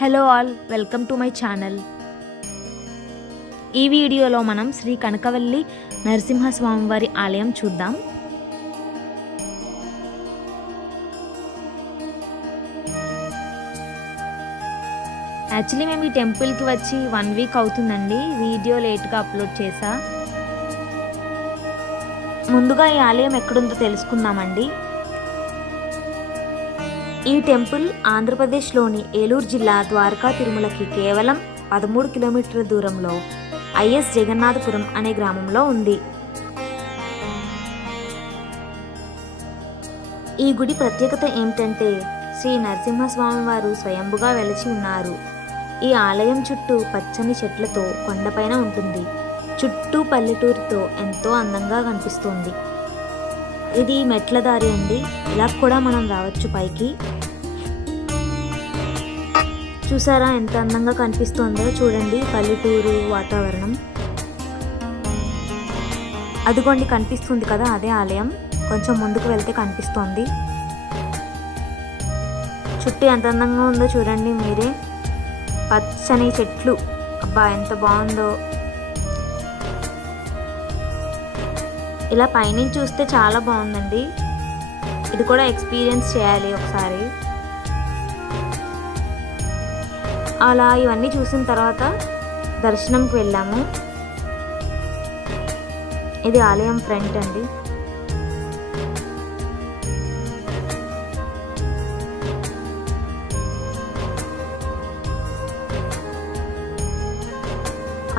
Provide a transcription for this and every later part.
Hello all, welcome to my channel. ఈ వీడియోలో మనం శ్రీ కనకవల్లి నరసింహస్వామివారి ఆలయం చూద్దాం. యాక్చువల్లీ మేము ఈ టెంపుల్కి వచ్చి 1 వీక్ అవుతుందండి. వీడియో లేట్గా అప్లోడ్ చేసా. ముందుగా ఈ ఆలయం ఎక్కడుందో తెలుసుకుందామండి. ఈ టెంపుల్ ఆంధ్రప్రదేశ్లోని ఏలూరు జిల్లా ద్వారకా తిరుమలకి కేవలం 13 కిలోమీటర్ల దూరంలో ఐఎస్ జగన్నాథపురం అనే గ్రామంలో ఉంది. ఈ గుడి ప్రత్యేకత ఏమిటంటే శ్రీ నరసింహస్వామి వారు స్వయంభుగా వెలసి ఉన్నారు. ఈ ఆలయం చుట్టూ పచ్చని చెట్లతో కొండపైన ఉంటుంది. చుట్టూ పల్లెటూరితో ఎంతో అందంగా కనిపిస్తుంది. ఇది మెట్ల దారి అండి. ఇలా కూడా మనం రావచ్చు పైకి. చూసారా ఎంత అందంగా కనిపిస్తుందో, చూడండి పల్లెటూరు వాతావరణం. అదిగోండి కనిపిస్తుంది కదా, అదే ఆలయం. కొంచెం ముందుకు వెళ్తే కనిపిస్తోంది. చుట్టూ ఎంత అందంగా ఉందో చూడండి మీరే. పచ్చని చెట్లు, అబ్బా ఎంత బాగుందో. ఇలా పైనుంచి చూస్తే చాలా బాగుందండి. ఇది కూడా ఎక్స్పీరియన్స్ చేయాలి ఒకసారి. అలా ఇవన్నీ చూసిన తర్వాత దర్శనంకి వెళ్ళాము. ఇది ఆలయం ఫ్రంట్ అండి.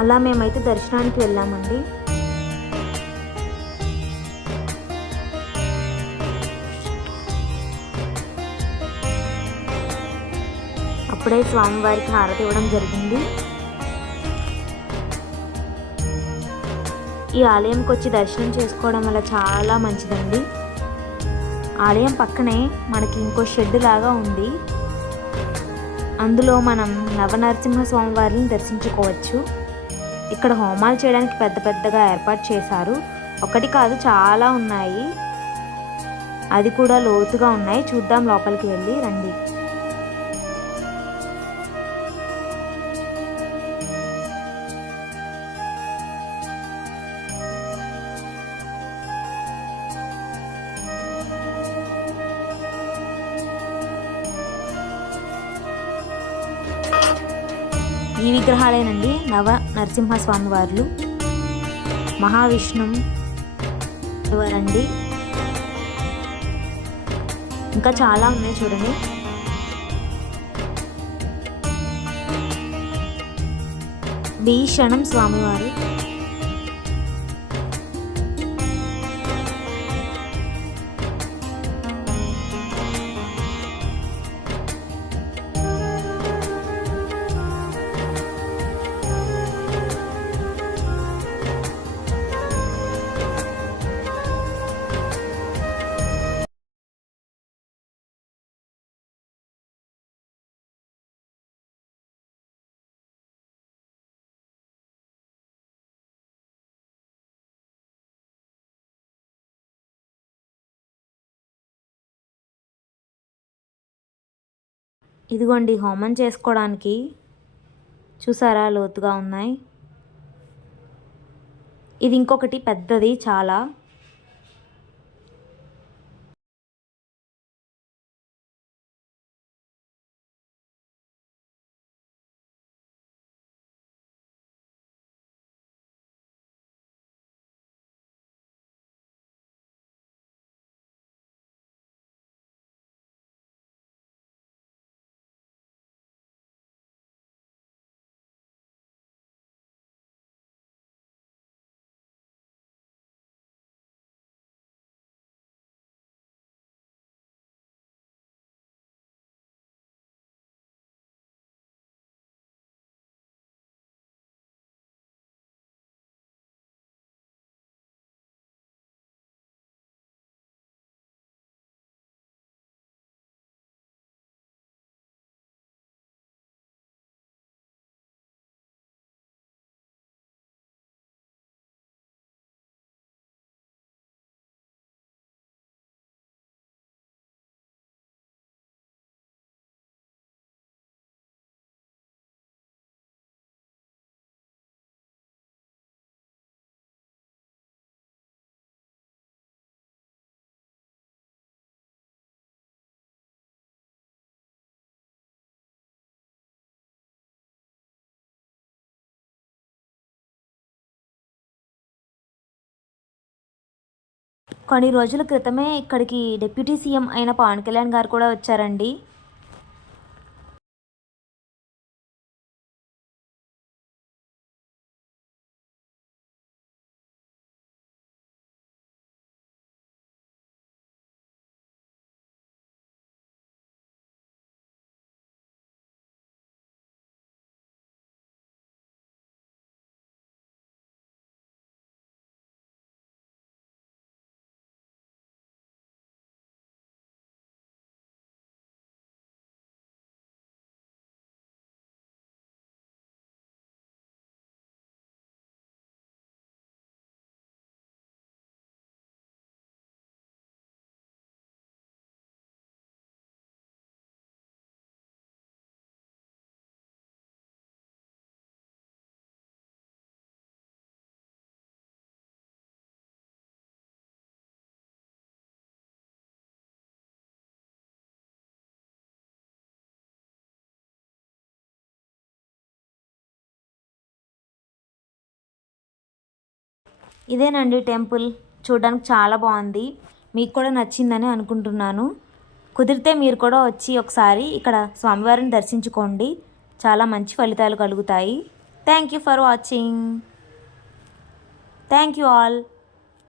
అలా మేమైతే దర్శనానికి వెళ్ళామండి. అప్పుడే స్వామివారికి హారతి ఇవ్వడం జరిగింది. ఈ ఆలయంకి వచ్చి దర్శనం చేసుకోవడం వల్ల చాలా మంచిదండి. ఆలయం పక్కనే మనకి ఇంకో షెడ్ లాగా ఉంది. అందులో మనం నవనరసింహ స్వామివారిని దర్శించుకోవచ్చు. ఇక్కడ హోమాలు చేయడానికి పెద్ద పెద్దగా ఏర్పాటు చేశారు. ఒకటి కాదు, చాలా ఉన్నాయి. అది కూడా లోతుగా ఉన్నాయి. చూద్దాం లోపలికి వెళ్ళి రండి. ఈ విగ్రహాలేనండి నవ నరసింహస్వామి వార్లు. మహావిష్ణువు వారండి. ఇంకా చాలా ఉన్నాయి చూడండి. భీషణం స్వామివారు. ఇదిగోండి హోమం చేసుకోవడానికి. చూసారా లోతుగా ఉన్నాయి. ఇది ఇంకొకటి పెద్దది చాలా. కొన్ని రోజుల క్రితమే ఇక్కడికి డిప్యూటీ సీఎం అయిన పవన్ కళ్యాణ్ గారు కూడా వచ్చారండి. ఇదేనండి టెంపుల్, చూడడానికి చాలా బాగుంది. మీకు కూడా నచ్చిందని అనుకుంటున్నాను. కుదిరితే మీరు కూడా వచ్చి ఒకసారి ఇక్కడ స్వామివారిని దర్శించుకోండి. చాలా మంచి ఫలితాలు కలుగుతాయి. Thank you for watching. Thank you all.